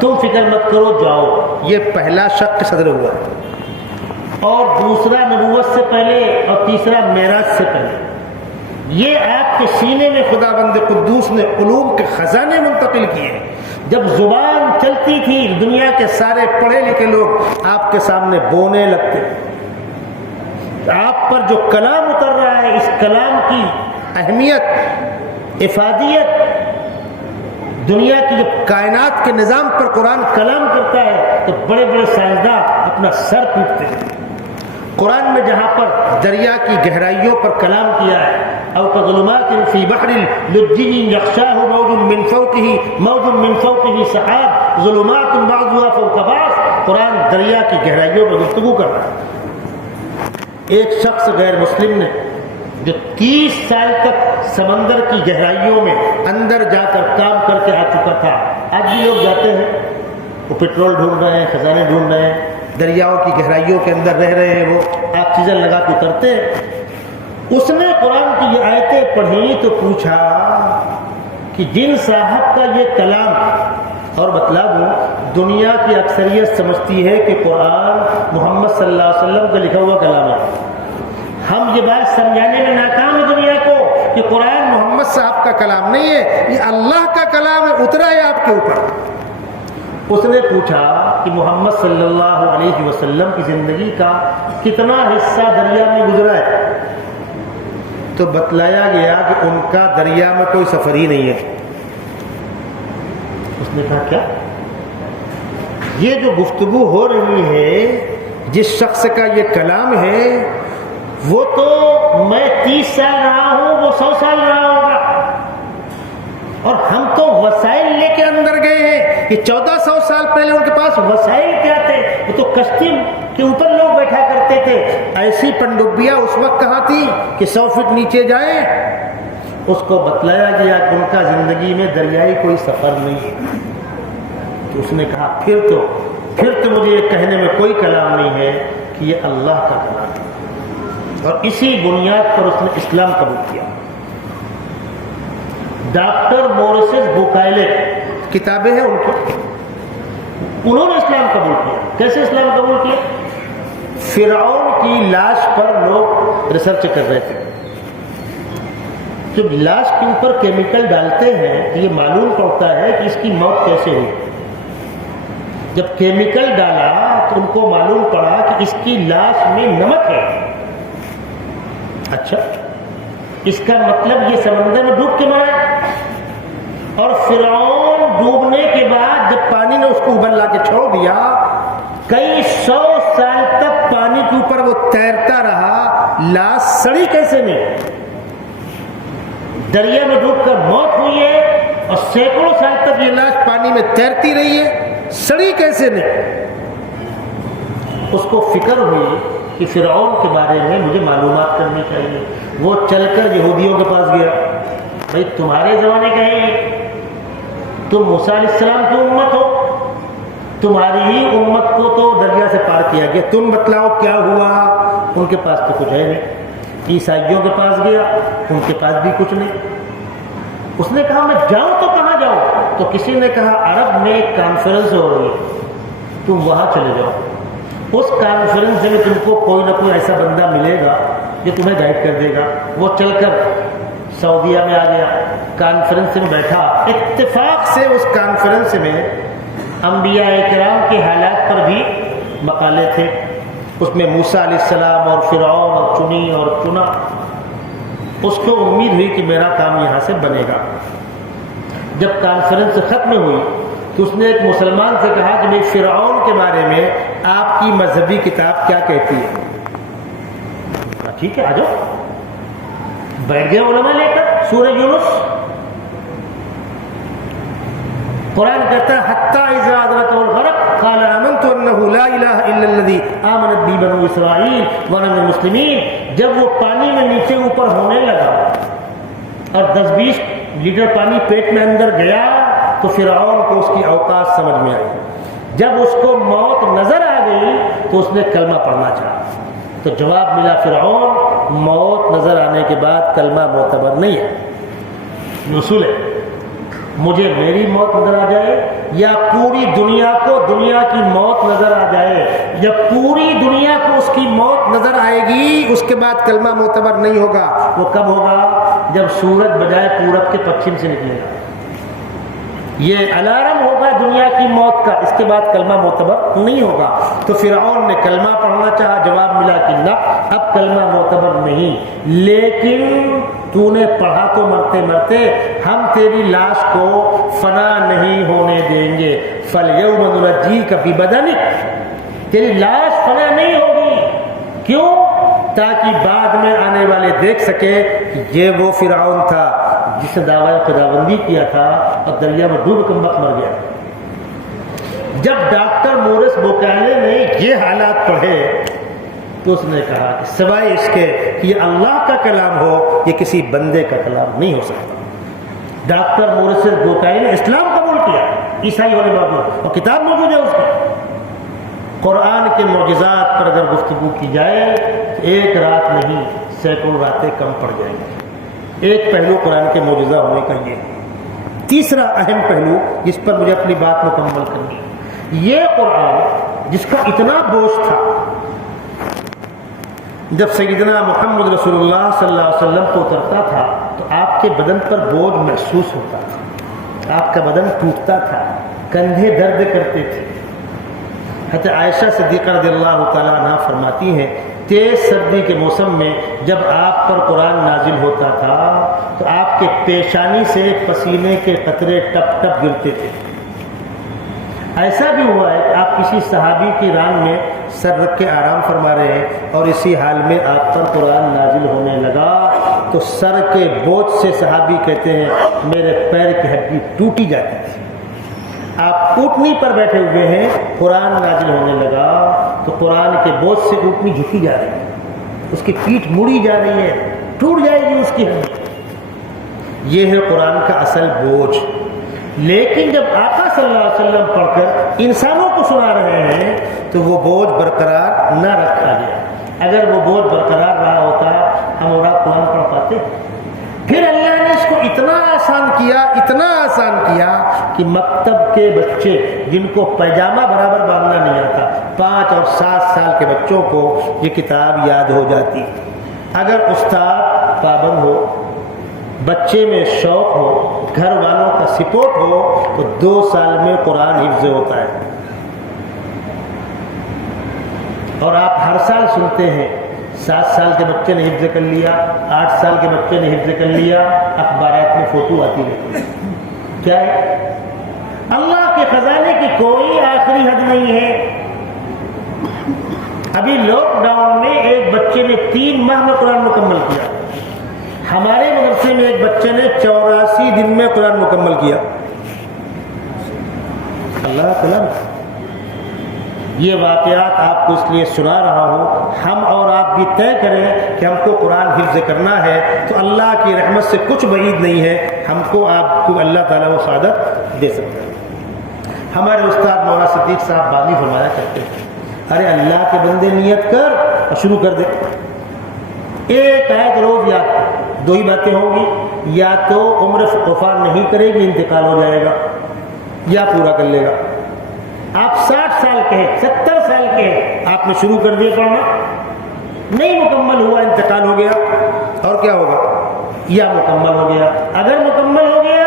تم فکر مت کرو جاؤ۔ یہ پہلا شق صدر ہوا، اور دوسرا نبوت سے پہلے اور تیسرا معراج سے پہلے۔ یہ آپ کے سینے میں خدا بند قدوس نے علوم کے خزانے منتقل کیے۔ جب زبان چلتی تھی دنیا کے سارے پڑھے لکھے لوگ آپ کے سامنے بونے لگتے، آپ پر جو کلام اتر رہا ہے اس کلام کی اہمیت، افادیت دنیا کی جب کائنات کے نظام پر قرآن کلام کرتا ہے تو بڑے بڑے سائنسداں اپنا سر پیٹتے ہیں۔ قرآن میں جہاں پر دریا کی گہرائیوں پر کلام کیا ہے، او کظلمات فی بحر لجی یغشاہ موج من فوقہ سحاب ظلمات بعضها فوق بعض، قرآن دریا کی گہرائیوں پر گفتگو کر رہا ہے۔ ایک شخص غیر مسلم نے جو 30 سال تک سمندر کی گہرائیوں میں اندر جا کر کام کر کے آ چکا تھا، آج بھی لوگ جاتے ہیں، وہ پٹرول ڈھونڈ رہے ہیں، خزانے ڈھونڈ رہے ہیں، دریاؤں کی گہرائیوں کے اندر رہ رہے ہیں، وہ آکسیجن لگا کے اترتے ہیں۔ اس نے قرآن کی یہ آیتیں پڑھی تو پوچھا کہ جن صاحب کا یہ کلام، اور بتلا دوں دنیا کی اکثریت سمجھتی ہے کہ قرآن محمد صلی اللہ علیہ وسلم کا لکھا ہوا کلام ہے۔ ہم یہ بات سمجھانے میں ناکام ہے دنیا کو کہ قرآن محمد صاحب کا کلام نہیں ہے، یہ اللہ کا کلام ہے، اترا ہے آپ کے اوپر۔ اس نے پوچھا کہ محمد صلی اللہ علیہ وسلم کی زندگی کا کتنا حصہ دریا میں گزرا ہے؟ تو بتلایا گیا کہ ان کا دریا میں کوئی سفر ہی نہیں ہے۔ اس نے کہا کیا؟ یہ جو گفتگو ہو رہی ہے، جس شخص کا یہ کلام ہے، وہ تو میں 30 سال رہا ہوں، وہ 100 سال رہا ہوگا، اور ہم تو وسائل لے کے اندر گئے ہیں کہ 1400 سال پہلے ان کے پاس وسائل کیا تھے؟ وہ تو کشتی کے اوپر لوگ بیٹھا کرتے تھے۔ ایسی پنڈبیاں اس وقت کہاں تھی کہ 100 فٹ نیچے جائیں؟ اس کو بتلایا گیا کہ ان کا زندگی میں دریائی کوئی سفر نہیں ہے۔ تو اس نے کہا پھر تو مجھے یہ کہنے میں کوئی کلام نہیں ہے کہ یہ اللہ کا کلام ہے، اور اسی بنیاد پر اس نے اسلام قبول کیا۔ ڈاکٹر موریسس بوکائلے کتابیں ہیں ان کی، انہوں نے اسلام قبول کیا۔ کیسے اسلام قبول کیا؟ فرعون کی لاش پر لوگ ریسرچ کر رہے تھے۔ جب لاش کے اوپر کیمیکل ڈالتے ہیں تو یہ معلوم پڑتا ہے کہ اس کی موت کیسے ہوئی۔ جب کیمیکل ڈالا تو ان کو معلوم پڑا کہ اس کی لاش میں نمک ہے۔ اچھا، اس کا مطلب یہ سمندر میں ڈوب کے مرا۔ اور فرعون ڈوبنے کے بعد جب پانی نے اس کو ابل لا کے چھوڑ دیا، کئی 100 سال تک پانی کے اوپر وہ تیرتا رہا، لاش سڑی کیسے نہیں؟ دریا میں ڈوب کر موت ہوئی ہے، اور سینکڑوں سال تک یہ لاش پانی میں تیرتی رہی ہے، سڑی کیسے نہیں؟ اس کو فکر ہوئی کہ فرعون کے بارے میں مجھے معلومات کرنی چاہیے۔ وہ چل کر یہودیوں کے پاس گیا، بھائی تمہارے زمانے کا ہے، تم موسیٰ علیہ السلام کی امت ہو، تمہاری ہی امت کو تو دریا سے پار کیا گیا، تم بتلاؤ کیا ہوا؟ ان کے پاس تو کچھ ہے نہیں۔ عیسائیوں کے پاس گیا، ان کے پاس بھی کچھ نہیں۔ اس نے کہا میں جاؤں تو کہاں جاؤں؟ تو کسی نے کہا عرب میں ایک کانفرنس ہو رہی ہے، تم وہاں چلے جاؤ، اس کانفرنس میں تم کو کوئی نہ کوئی ایسا بندہ ملے گا جو تمہیں گائیڈ کر دے گا۔ وہ چل کر سعودیہ میں آ گیا، کانفرنس میں بیٹھا۔ اتفاق سے اس کانفرنس میں انبیاء کرام کے حالات پر بھی مقالے تھے، اس میں موسیٰ علیہ السلام اور فرعون اور چنی اور چنا۔ اس کو امید ہوئی کہ میرا کام یہاں سے بنے گا۔ جب کانفرنس ختم ہوئی تو اس نے ایک مسلمان سے کہا کہ میں فرعون کے بارے میں آپ کی مذہبی کتاب کیا کہتی ہے؟ ٹھیک ہے آ جاؤ۔ بیٹھ گئے علماء لے کر سورہ یونس۔ قرآن کہتا ہے حتی اذا ادرکہ الغرق قال آمنت انہ لا الہ الا الذی آمنت بی بنو اسرائیل وانا من المسلمین۔ جب وہ پانی میں نیچے اوپر ہونے لگا اور 10-20 لیٹر پانی پیٹ میں اندر گیا تو فرعون کو اس کی اوقات سمجھ میں آئی۔ جب اس کو موت نظر آ گئی تو اس نے کلمہ پڑھنا چاہا، تو جواب ملا فرعون موت نظر آنے کے بعد کلمہ معتبر نہیں ہے۔ اصول ہے مجھے میری موت نظر آ جائے یا پوری دنیا کو دنیا کی موت نظر آ جائے، یا پوری دنیا کو اس کی موت نظر آئے گی، اس کے بعد کلمہ معتبر نہیں ہوگا۔ وہ کب ہوگا؟ جب سورج بجائے پورب کے پچھم سے نکلے گا۔ یہ الارم ہوگا دنیا کی موت کا، اس کے بعد کلمہ معتبر نہیں ہوگا۔ تو فرعون نے کلمہ پڑھنا چاہا، جواب ملا کہ نہ اب کلمہ معتبر نہیں۔ لیکن تو نے پڑھا تو مرتے مرتے ہم تیری لاش کو فنا نہیں ہونے دیں گے. فَالْيَوْمَ نُنَجِّيكَ بِبَدَنِكَ، تیری لاش فنا نہیں ہوگی. کیوں؟ تاکہ بعد میں آنے والے دیکھ سکے کہ یہ وہ فرعون تھا جس نے دعویٰ خداوندی کیا تھا اور دریا میں ڈوب کر مر گیا. جب ڈاکٹر مورس بوکالے نے یہ حالات پڑھے تو اس نے کہا کہ سوائے اس کے کہ یہ اللہ کا کلام ہو، یہ کسی بندے کا کلام نہیں ہو سکتا. ڈاکٹر مورس بوکالے نے اسلام قبول کیا عیسائی ہونے باوجود، اور کتاب موجود ہے اس کی. قرآن کے معجزات پر اگر گفتگو کی جائے تو ایک رات نہیں سینکڑوں راتیں کم پڑ جائیں گی. ایک پہلو قرآن کے معجزہ ہونے کا یہ. تیسرا اہم پہلو جس پر مجھے اپنی بات مکمل کرنی ہے، یہ قرآن جس کا اتنا بوجھ تھا، جب سیدنا محمد رسول اللہ صلی اللہ علیہ وسلم کو اترتا تھا تو آپ کے بدن پر بوجھ محسوس ہوتا تھا، آپ کا بدن ٹوٹتا تھا، کندھے درد کرتے تھے. حضرت عائشہ صدیقہ رضی اللہ تعالیٰ عنہ فرماتی ہیں تیز سردی کے موسم میں جب آپ پر قرآن نازل ہوتا تھا تو آپ کے پیشانی سے پسینے کے قطرے ٹپ ٹپ گرتے تھے. ایسا بھی ہوا ہے کہ آپ کسی صحابی کی ران میں سر رکھ کے آرام فرما رہے ہیں اور اسی حال میں آپ پر قرآن نازل ہونے لگا تو سر کے بوجھ سے صحابی کہتے ہیں میرے پیر کی ہڈی ٹوٹی جاتی تھی. آپ اونٹنی پر بیٹھے ہوئے ہیں، قرآن نازل ہونے لگا تو قرآن کے بوجھ سے اونٹنی جھکی جا رہی ہے، اس کی پیٹھ مڑی جا رہی ہے، ٹوٹ جائے گی اس کی ہڈی. یہ ہے قرآن کا اصل بوجھ. لیکن جب آقا صلی اللہ علیہ وسلم پڑھ کر انسانوں کو سنا رہے ہیں تو وہ بوجھ برقرار نہ رکھا گیا. اگر وہ بوجھ برقرار رہا ہوتا ہم اور آپ قرآن پڑھ پاتے. پھر اللہ نے اس کو اتنا آسان کیا کہ مکتب کے بچے جن کو پیجامہ برابر باندھنا نہیں آتا، 5 اور 7 سال کے بچوں کو یہ کتاب یاد ہو جاتی. اگر استاد پابند ہو، بچے میں شوق ہو، گھر والوں کا سپورٹ ہو تو 2 سال میں قرآن حفظ ہوتا ہے. اور آپ ہر سال سنتے ہیں 7 سال کے بچے نے حفظ کر لیا، 8 سال کے بچے نے حفظ کر لیا، اخبارات میں فوٹو آتی رہتی ہے. کیا ہے؟ اللہ کے خزانے کی کوئی آخری حد نہیں ہے. ابھی لاک ڈاؤن میں ایک بچے نے 3 ماہ میں قرآن مکمل کیا. ہمارے مدرسے میں ایک بچے نے 84 دن میں قرآن مکمل کیا. اللہ تعالیٰ یہ واقعات آپ کو اس لیے سنا رہا ہوں، ہم اور آپ بھی طے کریں کہ ہم کو قرآن حفظ کرنا ہے تو اللہ کی رحمت سے کچھ بعید نہیں ہے، ہم کو آپ کو اللہ تعالیٰ وہ سعادت دے سکتا ہے. ہمارے استاد مولانا صدیق صاحب باغی فرمایا کرتے ہیں ارے اللہ کے بندے نیت کر اور شروع کر دے. ایک آیت روز یاد کر. 2 ہی باتیں ہوں گی، یا تو عمر وفا نہیں کرے گی انتقال ہو جائے گا، یا پورا کر لے گا. آپ 60 سال کے ہیں، 70 سال کے ہیں، آپ نے شروع کر دیا پڑھنا، نہیں مکمل ہوا انتقال ہو گیا، اور کیا ہوگا؟ یا مکمل ہو گیا. اگر مکمل ہو گیا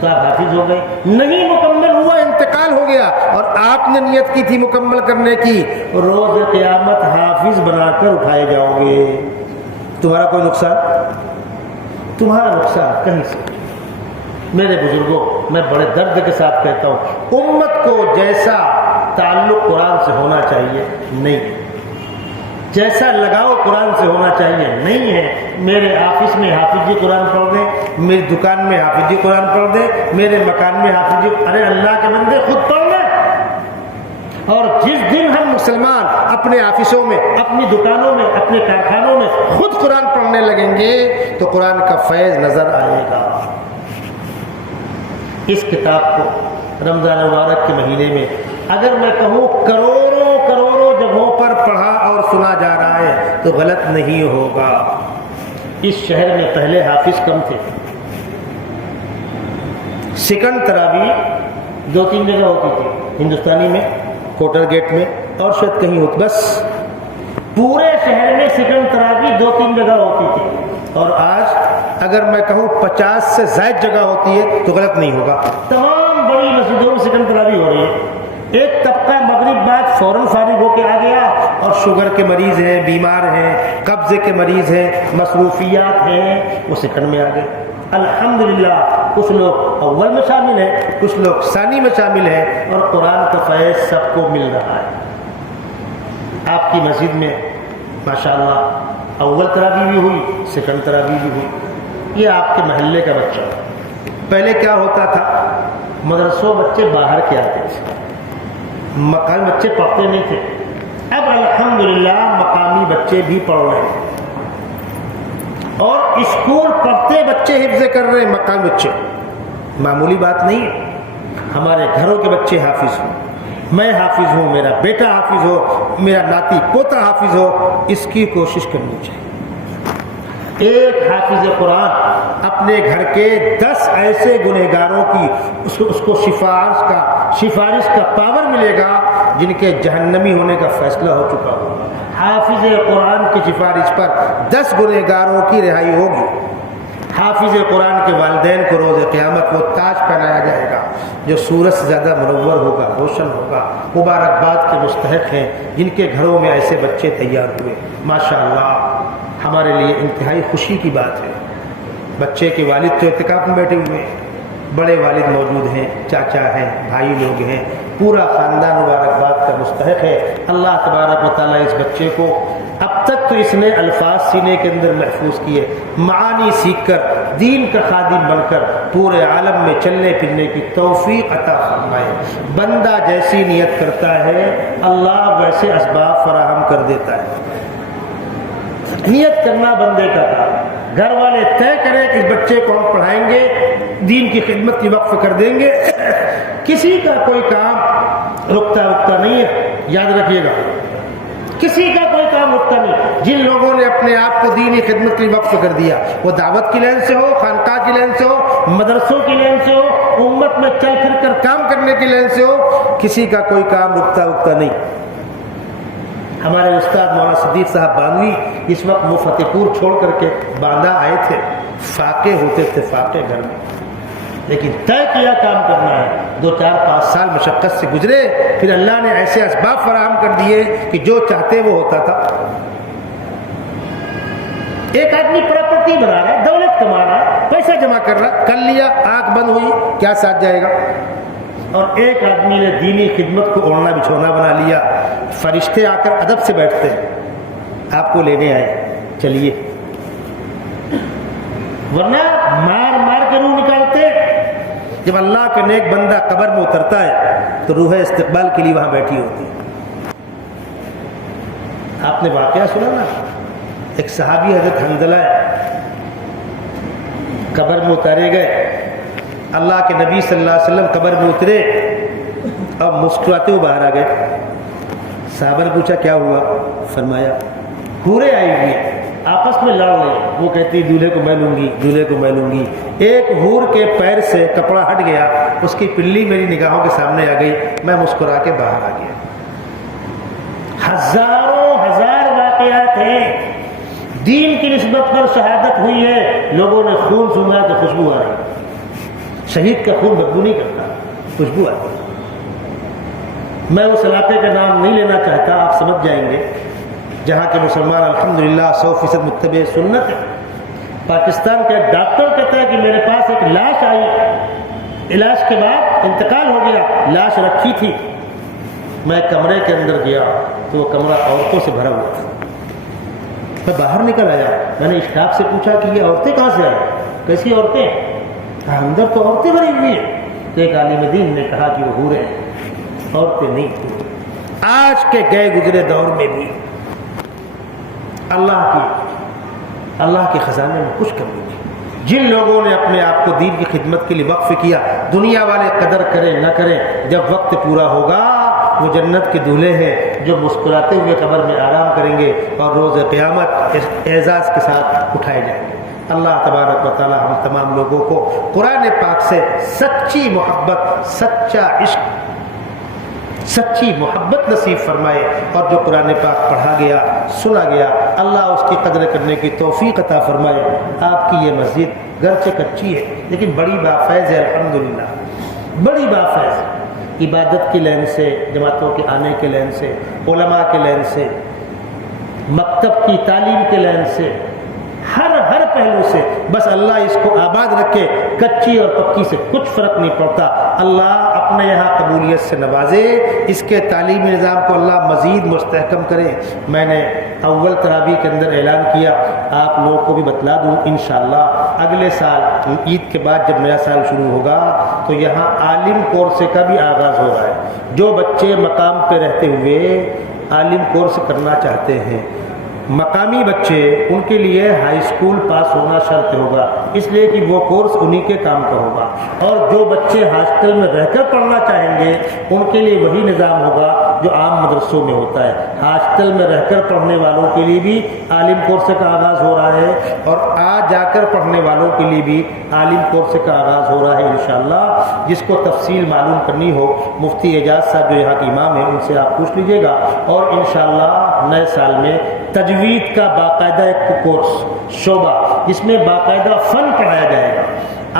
تو آپ حافظ ہو گئے، نہیں مکمل ہوا انتقال ہو گیا اور آپ نے نیت کی تھی مکمل کرنے کی، روز قیامت حافظ بنا کر اٹھائے جاؤ گے. تمہارا کوئی نقصان؟ تمہارا نقصان کہیں سے. میرے بزرگوں، میں بڑے درد کے ساتھ کہتا ہوں امت کو جیسا تعلق قرآن سے ہونا چاہیے نہیں، جیسا لگاؤ قرآن سے ہونا چاہیے نہیں ہے. میرے آفس میں حافظ جی قرآن پڑھ دیں، میری دکان میں حافظ جی قرآن پڑھ دیں، میرے مکان میں حافظ جی. ارے اللہ کے بندے خود پڑھ لیں. اور جس دن ہم مسلمان اپنے آفسوں میں، اپنی دکانوں میں، اپنے کارخانوں میں خود قرآن پڑھنے لگیں گے تو قرآن کا فیض نظر آئے گا. اس کتاب کو رمضان مبارک کے مہینے میں اگر میں کہوں کروڑوں جگہوں پر پڑھا اور سنا جا رہا ہے تو غلط نہیں ہوگا. اس شہر میں پہلے حافظ کم تھے. سیکنڈ تراویح 2-3 جگہ ہوتی تھی، ہندوستانی میں، کوٹر گیٹ میں، اور شاید کہیں ہوتی. بس پورے شہر میں سیکنڈ تراویح 2-3 جگہ ہوتی تھی. اور آج اگر میں کہوں 50 سے زائد جگہ ہوتی ہے تو غلط نہیں ہوگا. تمام بڑی مسجدوں میں سیکنڈ تراویح ہو رہی ہے. ایک طبقہ مغرب بعد فوراً فارغ ہو کے آ گیا اور شوگر کے مریض ہیں، بیمار ہیں، قبضے کے مریض ہیں، مصروفیات ہیں، وہ سیکنڈ میں آ گئے۔ الحمدللہ کچھ لوگ اول میں شامل ہیں، کچھ لوگ ثانی میں شامل ہیں، اور قرآن کا فیض سب کو مل رہا ہے۔ آپ کی مسجد میں ماشاءاللہ اول تراویح بھی ہوئی، سیکنڈ تراویح بھی ہوئی، یہ آپ کے محلے کا بچہ۔ پہلے کیا ہوتا تھا، مدرسوں بچے باہر کے آتے تھے، مقامی بچے پڑھتے نہیں تھے۔ اب الحمدللہ مقامی بچے بھی پڑھ رہے ہیں، اور اسکول پڑھتے بچے حفظ کر رہے ہیں، مقامی بچے۔ معمولی بات نہیں ہے، ہمارے گھروں کے بچے حافظ ہوں، میں حافظ ہوں، میرا بیٹا حافظ ہو، میرا ناتی پوتا حافظ ہو، اس کی کوشش کرنی چاہیے۔ ایک حافظ قرآن اپنے گھر کے 10 ایسے گنہگاروں کی اس کو سفارش کا پاور ملے گا جن کے جہنمی ہونے کا فیصلہ ہو چکا ہوگا۔ حافظ قرآن کی سفارش پر 10 گنہگاروں کی رہائی ہوگی۔ حافظ قرآن کے والدین کو روز قیامت وہ تاج پہنایا جائے گا جو سورج سے زیادہ منور ہوگا، روشن ہوگا۔ مبارکباد کے مستحق ہیں جن کے گھروں میں ایسے بچے تیار ہوئے۔ ماشاءاللہ ہمارے لیے انتہائی خوشی کی بات ہے۔ بچے کے والد تو اعتکاف میں بیٹھے ہوئے ہیں، بڑے والد موجود ہیں، چاچا ہیں، بھائی لوگ ہیں، پورا خاندان مبارکباد کا مستحق ہے۔ اللہ تبارک و تعالیٰ اس بچے کو اب تک تو اس نے الفاظ سینے کے اندر محفوظ کیے، معانی سیکھ کر دین کا خادم بن کر پورے عالم میں چلنے پھرنے کی توفیق عطا فرمائے۔ بندہ جیسی نیت کرتا ہے اللہ ویسے اسباب فراہم کر دیتا ہے۔ نیت کرنا بندے کا کام، گھر والے طے کریں کہ اس بچے کو ہم پڑھائیں گے، دین کی خدمت کی وقف کر دیں گے۔ کسی کا کوئی کام رکتا نہیں ہے، یاد رکھیے گا، کسی کا کوئی کام رکتا نہیں۔ جن لوگوں نے اپنے آپ کو دینی خدمت کی وقف کر دیا، وہ دعوت کی لائن سے ہو، خانقاہ کی لائن سے ہو، مدرسوں کی لائن سے ہو، امت میں چل پھر کر کام کرنے کی لائن سے ہو، کسی کا کوئی کام رکتا نہیں۔ ہمارے استاد مولانا صدیق صاحب بانوی اس وقت وہ فتح پور چھوڑ کر کے باندھا آئے تھے، فاقے ہوتے تھے، فاقے گھر میں، لیکن طے کیا کام کرنا ہے۔ 2-4-5 سال مشقت سے گزرے، پھر اللہ نے ایسے اسباب فراہم کر دیے کہ جو چاہتے وہ ہوتا تھا۔ ایک آدمی پراپرٹی بنا رہا ہے، دولت کما رہا ہے، پیسہ جمع کر رہا، کر لیا، آنکھ بند ہوئی، کیا ساتھ جائے گا؟ اور ایک آدمی نے دینی خدمت کو اوڑھنا بچھونا بنا لیا، فرشتے آ کر ادب سے بیٹھتے ہیں، آپ کو لینے آئے، چلیے، ورنہ مار مار کے روح نکالتے۔ جب اللہ کا نیک بندہ قبر میں اترتا ہے تو روح استقبال کے لیے وہاں بیٹھی ہوتی ہے۔ آپ نے واقعہ سنا نا، ایک صحابی حضرت حنظلہ قبر میں اتارے گئے، اللہ کے نبی صلی اللہ علیہ وسلم قبر میں اترے اور مسکراتے ہوئے باہر آ گئے۔ صحابہ نے پوچھا کیا ہوا؟ فرمایا حوریں آئی ہوئی آپس میں لڑ رہے، وہ کہتی دولہے کو میں لوں گی، دولہے کو میں لوں گی۔ ایک حور کے پیر سے کپڑا ہٹ گیا، اس کی پلی میری نگاہوں کے سامنے آ گئی، میں مسکرا کے باہر آ گیا۔ ہزاروں ہزار واقعات ہیں، دین کی نسبت پر شہادت ہوئی ہے، لوگوں نے خون سونگا تو خوشبو آ رہی۔ شہید کا خون بدبو نہیں کرتا، خوشبو آتی۔ میں اس علاقے کا نام نہیں لینا چاہتا، آپ سمجھ جائیں گے، جہاں کے مسلمان الحمدللہ 100% متبع سنت ہے۔ پاکستان کا ایک ڈاکٹر کہتا ہے کہ میرے پاس ایک لاش آئی، علاج کے بعد انتقال ہو گیا، لاش رکھی تھی، میں کمرے کے اندر گیا تو وہ کمرہ عورتوں سے بھرا ہوا تھا۔ میں باہر نکل آیا، میں نے اسٹاف سے پوچھا کہ یہ عورتیں کہاں سے آئی، کیسی عورتیں؟ اندر تو عورتیں بھری ہوئی ہیں۔ تو ایک عالم دین نے کہا کہ وہ حوریں ہیں، عورتیں نہیں۔ آج کے گئے گزرے دور میں بھی اللہ کے خزانے میں کچھ کمی نہیں۔ جن لوگوں نے اپنے آپ کو دین کی خدمت کے لیے وقف کیا، دنیا والے قدر کریں نہ کریں، جب وقت پورا ہوگا وہ جنت کے دولہے ہیں جو مسکراتے ہوئے قبر میں آرام کریں گے اور روز قیامت اعزاز کے ساتھ اٹھائے جائیں گے۔ اللہ تبارک و تعالی ہم تمام لوگوں کو قرآن پاک سے سچی محبت، سچا عشق، سچی محبت نصیب فرمائے، اور جو قرآن پاک پڑھا گیا، سنا گیا، اللہ اس کی قدر کرنے کی توفیق عطا فرمائے۔ آپ کی یہ مسجد گرچہ کچی ہے لیکن بڑی بافیض ہے، الحمدللہ بڑی بافیض، عبادت کی لین سے، جماعتوں کے آنے کے لین سے، علماء کے لین سے، مکتب کی تعلیم کے لحاظ سے، ہر پہلو سے بس اللہ اس کو آباد رکھے، کچی اور پکی سے کچھ فرق نہیں پڑتا۔ اللہ اپنے یہاں قبولیت سے نوازے، اس کے تعلیمی نظام کو اللہ مزید مستحکم کرے۔ میں نے اول تراویح کے اندر اعلان کیا، آپ لوگوں کو بھی بتلا دوں، انشاءاللہ اگلے سال عید کے بعد جب نیا سال شروع ہوگا تو یہاں عالم کورس کا بھی آغاز ہو رہا ہے۔ جو بچے مقام پہ رہتے ہوئے عالم کورس کرنا چاہتے ہیں، مقامی بچے، ان کے لیے ہائی اسکول پاس ہونا شرط ہوگا، اس لیے کہ وہ کورس انہی کے کام کا ہوگا۔ اور جو بچے ہاسٹل میں رہ کر پڑھنا چاہیں گے ان کے لیے وہی نظام ہوگا جو عام مدرسوں میں ہوتا ہے۔ ہاسٹل میں رہ کر پڑھنے والوں کے لیے بھی عالم کورس کا آغاز ہو رہا ہے، اور جا کر پڑھنے والوں کے لیے بھی عالم کورس کا آغاز ہو رہا ہے انشاءاللہ۔ جس کو تفصیل معلوم کرنی ہو، مفتی اعجاز صاحب جو یہاں کے امام ہیں ان سے آپ پوچھ لیجئے گا، اور انشاءاللہ نئے سال میں تجوید کا باقاعدہ ایک کورس شعبہ، جس میں باقاعدہ فن پڑھایا جائے گا۔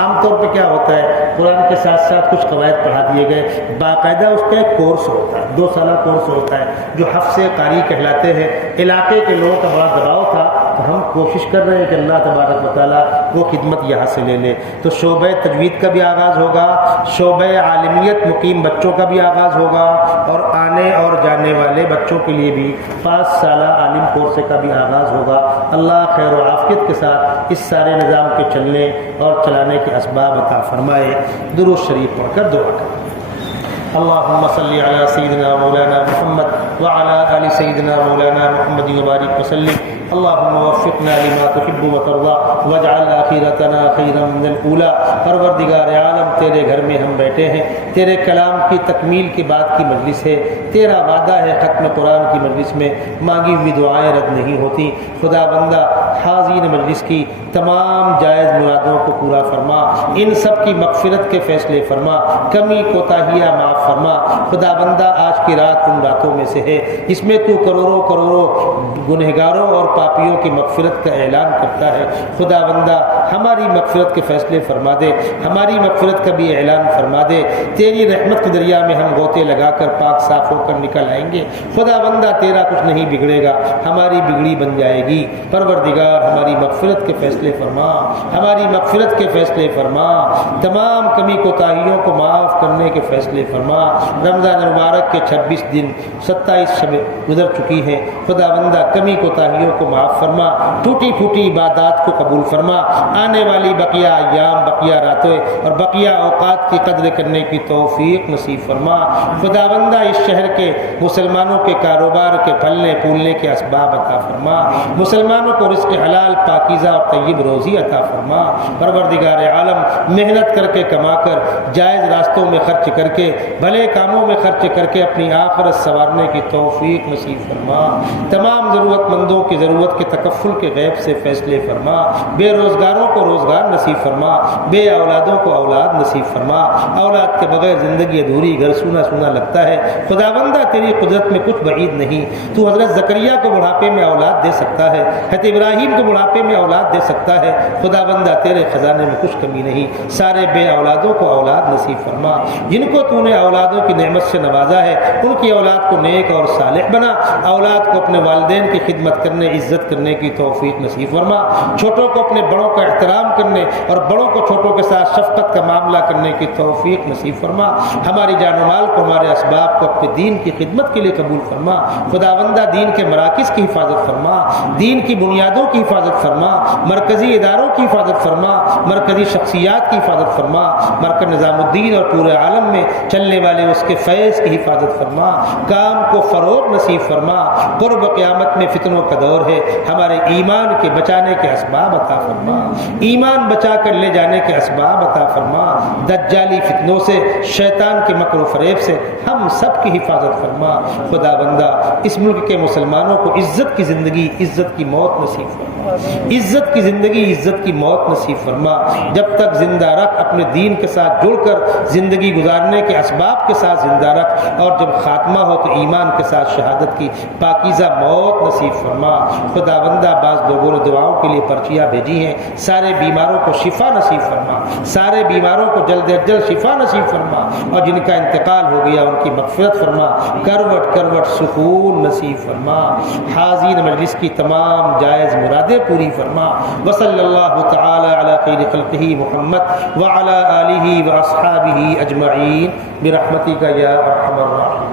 عام طور پہ کیا ہوتا ہے، قرآن کے ساتھ ساتھ کچھ قواعد پڑھا دیے گئے، باقاعدہ اس کا ایک کورس ہوتا ہے، 2 سالہ کورس ہوتا ہے جو حفظ قاری کہلاتے ہیں۔ علاقے کے لوگوں کا بڑا دباؤ تھا، تو ہم کوشش کر رہے ہیں کہ اللہ تبارک و تعالیٰ وہ خدمت یہاں سے لے لے۔ تو شعبہ تجوید کا بھی آغاز ہوگا، شعبہ عالمیت مقیم بچوں کا بھی آغاز ہوگا، اور آنے اور جانے والے بچوں کے لیے بھی 5 سالہ عالم کورس کا بھی آغاز ہوگا۔ اللہ خیر و عافیت کے ساتھ اس سارے نظام کے چلنے اور چلانے کے اسباب عطا فرمائے۔ درود شریف پڑھ کر دعا کریں۔ اللهم صل على سيدنا مولانا محمد وعلى آل سيدنا مولانا محمد وبارك وسلم۔ اللهم وفقنا لما تحب وترضى واجعل آخرتنا خيرا من الأولى۔ پروردگار عالم، تیرے گھر میں ہم بیٹھے ہیں، تیرے کلام کی تکمیل کے بعد کی مجلس ہے، تیرا وعدہ ہے ختم قرآن کی مجلس میں مانگی ہوئی دعائیں رد نہیں ہوتی۔ خدا بندہ حاضرین مجلس کی تمام جائز مرادوں کو پورا فرما، ان سب کی مغفرت کے فیصلے فرما، کمی کوتاہیاں معاف فرما۔ خدا بندہ آج کی رات ان راتوں میں سے ہے جس میں تو کروڑوں گنہگاروں اور پاپیوں کی مغفرت کا اعلان کرتا ہے۔ خدا بندہ ہماری مغفرت کے فیصلے فرما دے، ہماری مغفرت کا بھی اعلان فرما دے۔ تیری رحمت کے دریا میں ہم غوطے لگا کر پاک صاف ہو کر نکل آئیں گے۔ خدا بندہ تیرا کچھ نہیں بگڑے گا، ہماری بگڑی بن جائے گی۔ پروردگار ہماری مغفرت کے فیصلے فرما، ہماری مغفرت کے فیصلے فرما، تمام کمی کوتاہیوں کو معاف کرنے کے فیصلے فرما۔ رمضان مبارک کے 26 دن 27 شبیں گزر چکی ہیں، خدا بندہ کمی کوتاہیوں کو معاف فرما، ٹوٹی پھوٹی عبادات کو قبول فرما۔ آنے والی بقیہ ایام، بقیہ راتیں اور بقیہ اوقات کی قدر کرنے کی توفیق نصیب فرما۔ خدا بندہ اس شہر کے مسلمانوں کے کاروبار کے پھلنے پھولنے کے اسباب عطا فرما، مسلمانوں کو رزق حلال پاکیزہ اور طیب روزی عطا فرما۔ پروردگار عالم محنت کر کے کما کر، جائز راستوں میں خرچ کر کے، بھلے کاموں میں خرچ کر کے اپنی آخرت سنوارنے کی توفیق نصیب فرما۔ تمام ضرورت مندوں کی ضرورت کے تکفل کے غیب سے فیصلے فرما، بے روزگاروں کو روزگار نصیب فرما، بے اولادوں کو اولاد نصیب فرما۔ اولاد کے بغیر زندگی ادھوری، گھر سونا سونا لگتا ہے۔ خدا بندہ تیری قدرت میں کچھ بعید نہیں، تو حضرت زکریا کو بڑھاپے میں اولاد دے سکتا ہے، حضرت ابراہیم کو بڑھاپے میں اولاد دے سکتا ہے۔ خدا بندہ تیرے خزانے میں کچھ کمی نہیں، سارے بے اولادوں کو اولاد نصیب فرما۔ جن کو تو نے اولادوں کی نعمت سے نوازا ہے ان کی اولاد کو نیک اور صالح بنا، اولاد کو اپنے والدین کی خدمت کرنے، عزت کرنے کی توفیق نصیب فرما۔ چھوٹوں کو اپنے بڑوں کا احترام کرنے اور بڑوں کو چھوٹوں کے ساتھ شفقت کا معاملہ کرنے کی توفیق نصیب فرما۔ ہماری جان و مال کو، ہمارے اسباب کو اپنے دین کی خدمت کے لیے قبول فرما۔ خدا بندہ دین کے مراکز کی حفاظت فرما، دین کی بنیادوں کی حفاظت فرما، مرکزی اداروں کی حفاظت فرما، مرکزی شخصیات کی حفاظت فرما، مرکز نظام الدین اور پورے عالم میں چلنے والے اس کے فیض کی حفاظت فرما۔ کام کو فروغ نصیب فرما۔ قرب قیامت میں فتنوں کا دور ہے، ہمارے ایمان کے بچانے کے اسباب عطا فرما، ایمان بچا کر لے جانے کے اسباب عطا فرما۔ دجالی فتنوں سے، شیطان کے مکر و فریب سے ہم سب کی حفاظت فرما۔ خدا بندہ اس ملک کے مسلمانوں کو عزت کی زندگی، عزت کی موت نصیب فرما، عزت کی زندگی زندگی عزت کی موت نصیب فرما، جب تک زندہ رکھ اپنے دین کے ساتھ جڑ کر زندگی گزارنے کے اسباب کے ساتھ زندہ رکھ، اور جب خاتمہ ہو تو ایمان کے ساتھ شہادت کی پاکیزہ موت نصیب فرما۔ خداوندہ بعض لوگوں نے دعاؤں کے لیے پرچیاں بھیجی ہیں، سارے بیماروں کو شفا نصیب فرما، سارے بیماروں کو جلد از جلد شفا نصیب فرما، اور جن کا انتقال ہو گیا ان کی مغفرت فرما، کروٹ کروٹ سکون نصیب فرما، حاضرین مجلس کی تمام جائز مرادیں پوری فرما۔ وصلی اللہ تعالی علی خیر خلقہ محمد وعلی آلہ واصحابہ اجمعین برحمتک یا ارحم الراحمین۔